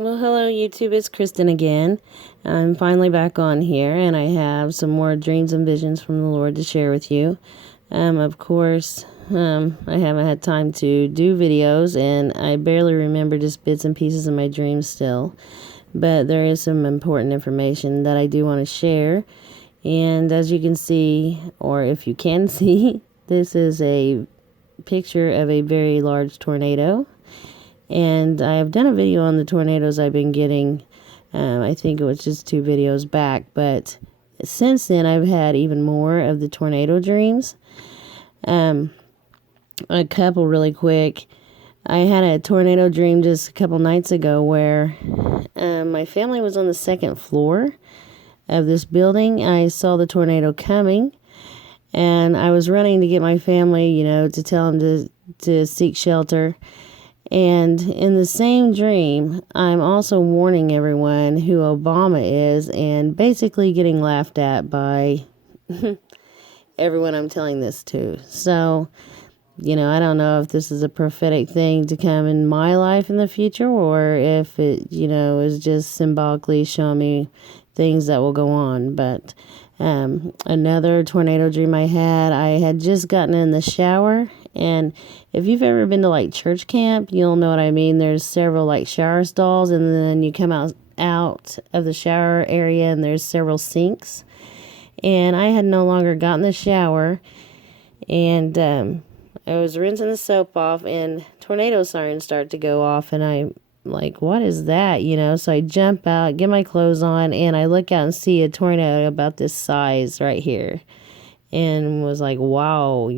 Well, hello YouTube, it's Kristen again. I'm finally back on here and I have some more dreams and visions from the Lord to share with you. Of course, I haven't had time to do videos and I barely remember just bits and pieces of my dreams still. But there is some important information that I do want to share. And as you can see, or if you can see, this is a picture of a very large tornado. And I have done a video on the tornadoes I've been getting. I think it was just 2 videos back. But since then, I've had even more of the tornado dreams. A couple really quick. I had a tornado dream just a couple nights ago where my family was on the 2nd floor of this building. I saw the tornado coming. And I was running to get my family, to tell them to seek shelter. And in the same dream, I'm also warning everyone who Obama is and basically getting laughed at by everyone I'm telling this to. So, I don't know if this is a prophetic thing to come in my life in the future or if it, is just symbolically showing me things that will go on. But another tornado dream I had just gotten in the shower. And if you've ever been to like church camp, you'll know what I mean. There's several like shower stalls and then you come out of the shower area and there's several sinks. And I had no longer gotten the shower and I was rinsing the soap off and tornado sirens start to go off and I'm like, what is that? So I jump out, get my clothes on, and I look out and see a tornado about this size right here. And was like, wow,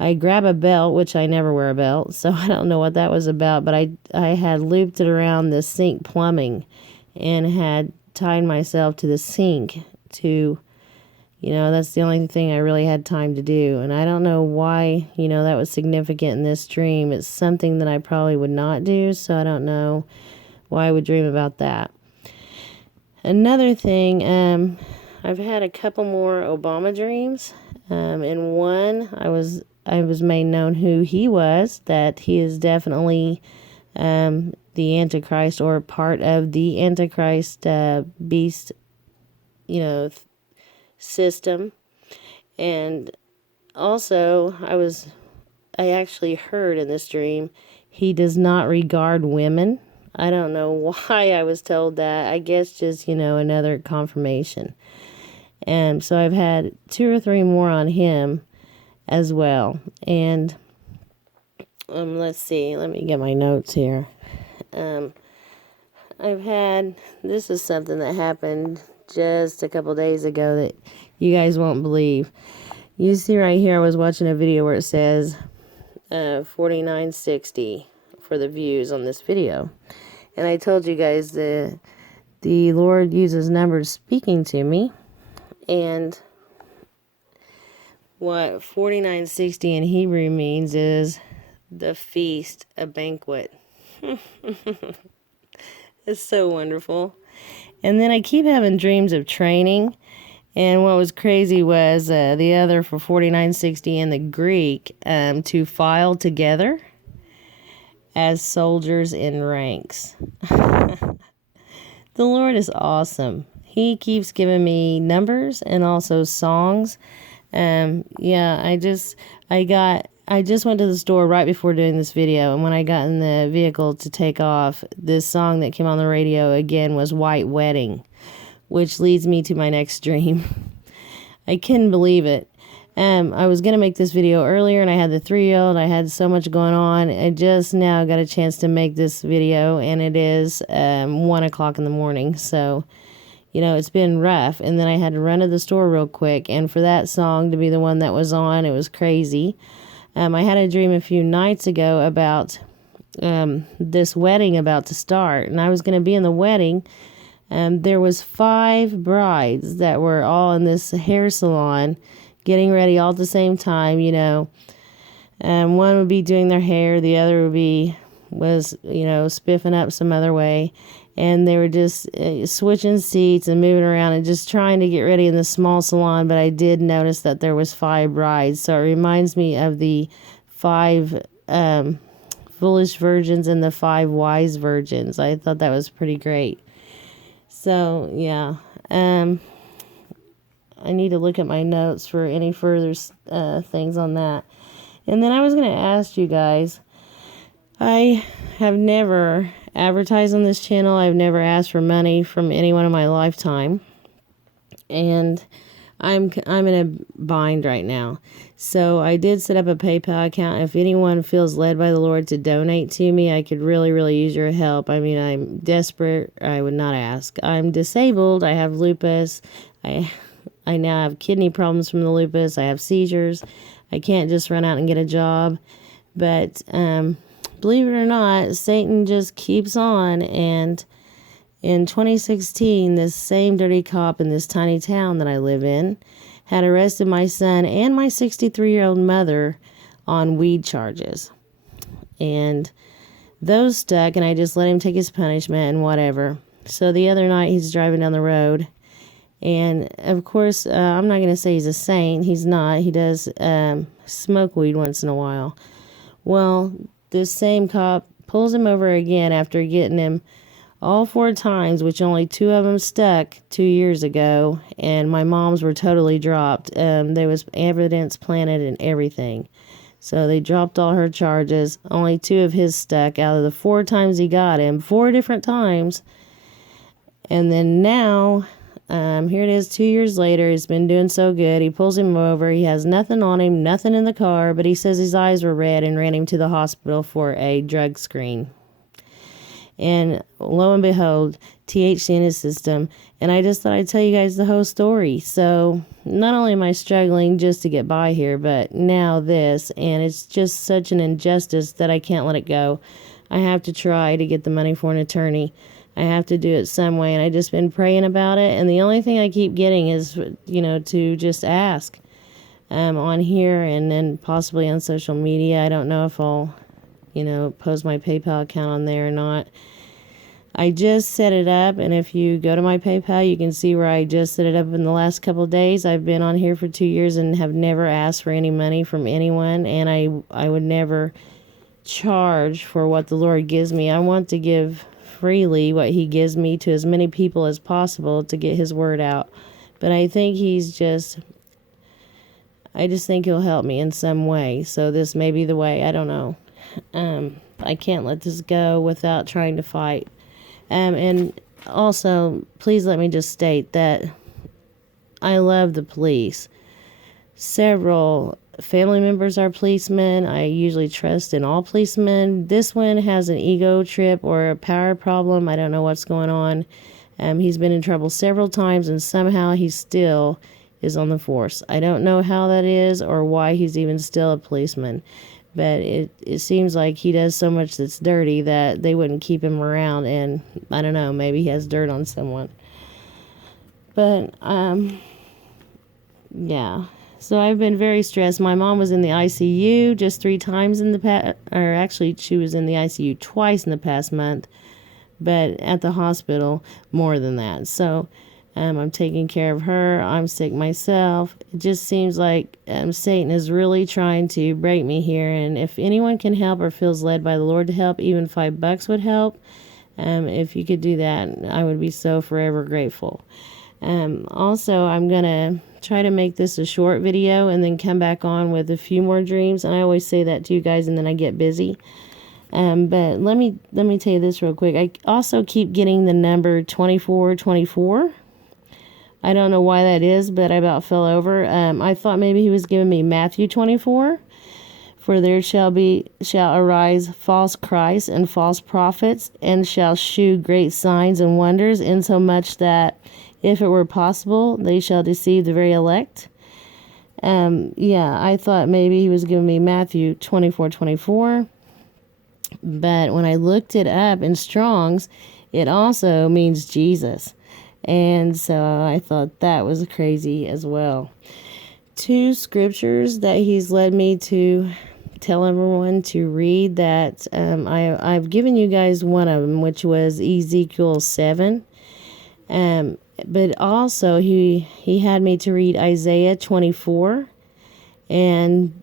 I grab a belt, which I never wear a belt, so I don't know what that was about, but I had looped it around the sink plumbing and had tied myself to the sink to, that's the only thing I really had time to do. And I don't know why, that was significant in this dream. It's something that I probably would not do, so I don't know why I would dream about that. Another thing, I've had a couple more Obama dreams. In one, I was made known who he was, that he is definitely the Antichrist or part of the Antichrist beast, system. And also, I actually heard in this dream, he does not regard women. I don't know why I was told that. I guess just, another confirmation. And so I've had 2 or 3 more on him as well. And let's see, let me get my notes here. This is something that happened just a couple days ago that you guys won't believe. You see right here, I was watching a video where it says 4960 for the views on this video. And I told you guys the Lord uses numbers speaking to me. And what 4960 in Hebrew means is the feast, a banquet. It's so wonderful. And then I keep having dreams of training. And what was crazy was the other for 4960 in the Greek, to file together as soldiers in ranks. The Lord is awesome. He keeps giving me numbers and also songs. I just went to the store right before doing this video, and when I got in the vehicle to take off, this song that came on the radio again was White Wedding, which leads me to my next dream. I couldn't believe it. I was going to make this video earlier, and I had the 3-year-old. I had so much going on. I just now got a chance to make this video, and it is 1 o'clock in the morning, so it's been rough. And then I had to run to the store real quick. And for that song to be the one that was on, it was crazy. I had a dream a few nights ago about this wedding about to start. And I was going to be in the wedding. There was 5 brides that were all in this hair salon getting ready all at the same time, one would be doing their hair. The other was spiffing up some other way. And they were just switching seats and moving around and just trying to get ready in the small salon. But I did notice that there was 5 brides. So it reminds me of the 5 foolish virgins and the 5 wise virgins. I thought that was pretty great. So, yeah. I need to look at my notes for any further things on that. And then I was going to ask you guys, I have never advertised on this channel. I've never asked for money from anyone in my lifetime. And I'm in a bind right now. So I did set up a PayPal account. If anyone feels led by the Lord to donate to me, I could really, really use your help. I mean, I'm desperate. I would not ask. I'm disabled. I have lupus. I now have kidney problems from the lupus. I have seizures. I can't just run out and get a job. But believe it or not, Satan just keeps on. And in 2016, this same dirty cop in this tiny town that I live in had arrested my son and my 63-year-old mother on weed charges. And those stuck, and I just let him take his punishment and whatever. So the other night, he's driving down the road. And, of course, I'm not going to say he's a saint. He's not. He does smoke weed once in a while. Well, this same cop pulls him over again after getting him all 4 times, which only 2 of them stuck 2 years ago, and my mom's were totally dropped. There was evidence planted and everything. So they dropped all her charges. Only 2 of his stuck out of the 4 times he got him, 4 different times. And then now, here it is 2 years later. He's been doing so good. He pulls him over. He has nothing on him, nothing in the car, but he says his eyes were red and ran him to the hospital for a drug screen. And lo and behold, THC in his system. And I just thought I'd tell you guys the whole story. So not only am I struggling just to get by here, but now this. And it's just such an injustice that I can't let it go. I have to try to get the money for an attorney. I have to do it some way. And I've just been praying about it. And the only thing I keep getting is, to just ask on here and then possibly on social media. I don't know if I'll post my PayPal account on there or not. I just set it up, and if you go to my PayPal, you can see where I just set it up in the last couple of days. I've been on here for 2 years and have never asked for any money from anyone, and I would never charge for what the Lord gives me. I want to give freely what he gives me to as many people as possible to get his word out. But I think I just think he'll help me in some way. So this may be the way. I don't know. I can't let this go without trying to fight. And also, please let me just state that I love the police. Several family members are policemen. I usually trust in all policemen. This one has an ego trip or a power problem. I don't know what's going on. He's been in trouble several times, and somehow he still is on the force. I don't know how that is or why he's even still a policeman. But it seems like he does so much that's dirty that they wouldn't keep him around. And I don't know, maybe he has dirt on someone. But, yeah. So I've been very stressed. My mom was in the ICU just 3 times in the past, or actually she was in the ICU twice in the past month. But at the hospital, more than that. So I'm taking care of her. I'm sick myself. It just seems like Satan is really trying to break me here. And if anyone can help or feels led by the Lord to help, even $5 would help. If you could do that, I would be so forever grateful. Also, I'm going to try to make this a short video and then come back on with a few more dreams. And I always say that to you guys and then I get busy. But let me tell you this real quick. I also keep getting the number 2424. I don't know why that is, but I about fell over. I thought maybe he was giving me Matthew 24. For there shall arise false Christs and false prophets, and shall shew great signs and wonders, insomuch that, if it were possible, they shall deceive the very elect. I thought maybe he was giving me Matthew 24:24. But when I looked it up in Strong's, it also means Jesus. And so I thought that was crazy as well. 2 scriptures that he's led me to tell everyone to read that I've given you guys one of them, which was Ezekiel 7. But also he had me to read Isaiah 24. And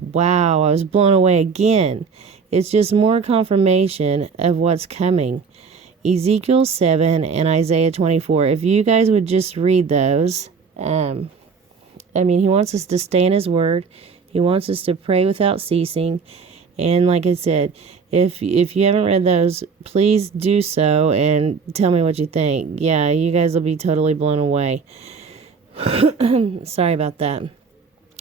wow, I was blown away again. It's just more confirmation of what's coming. Ezekiel 7 and Isaiah 24. If you guys would just read those, he wants us to stay in his word. He wants us to pray without ceasing. And like I said, if you haven't read those, please do so and tell me what you think. Yeah, you guys will be totally blown away. Sorry about that.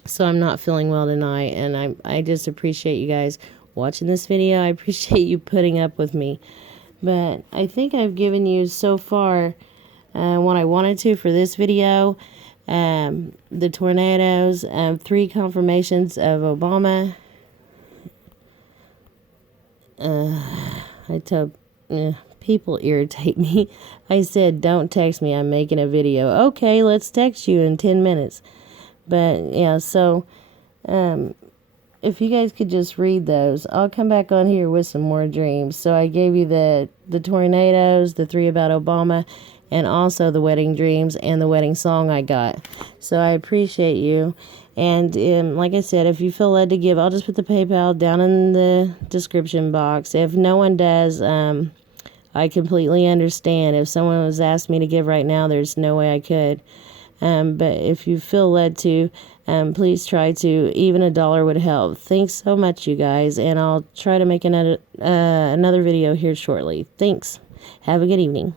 So I'm not feeling well tonight, and I just appreciate you guys watching this video. I appreciate you putting up with me. But I think I've given you so far what I wanted to for this video. The tornadoes, 3 confirmations of Obama. People irritate me. I said, don't text me, I'm making a video. Okay, let's text you in 10 minutes. But yeah, so if you guys could just read those, I'll come back on here with some more dreams. So I gave you the tornadoes, the 3 about Obama, and also the wedding dreams and the wedding song I got. So I appreciate you. And like I said, if you feel led to give, I'll just put the PayPal down in the description box. If no one does, I completely understand. If someone was asked me to give right now, there's no way I could. But if you feel led to, please try to. Even $1 would help. Thanks so much, you guys. And I'll try to make another video here shortly. Thanks. Have a good evening.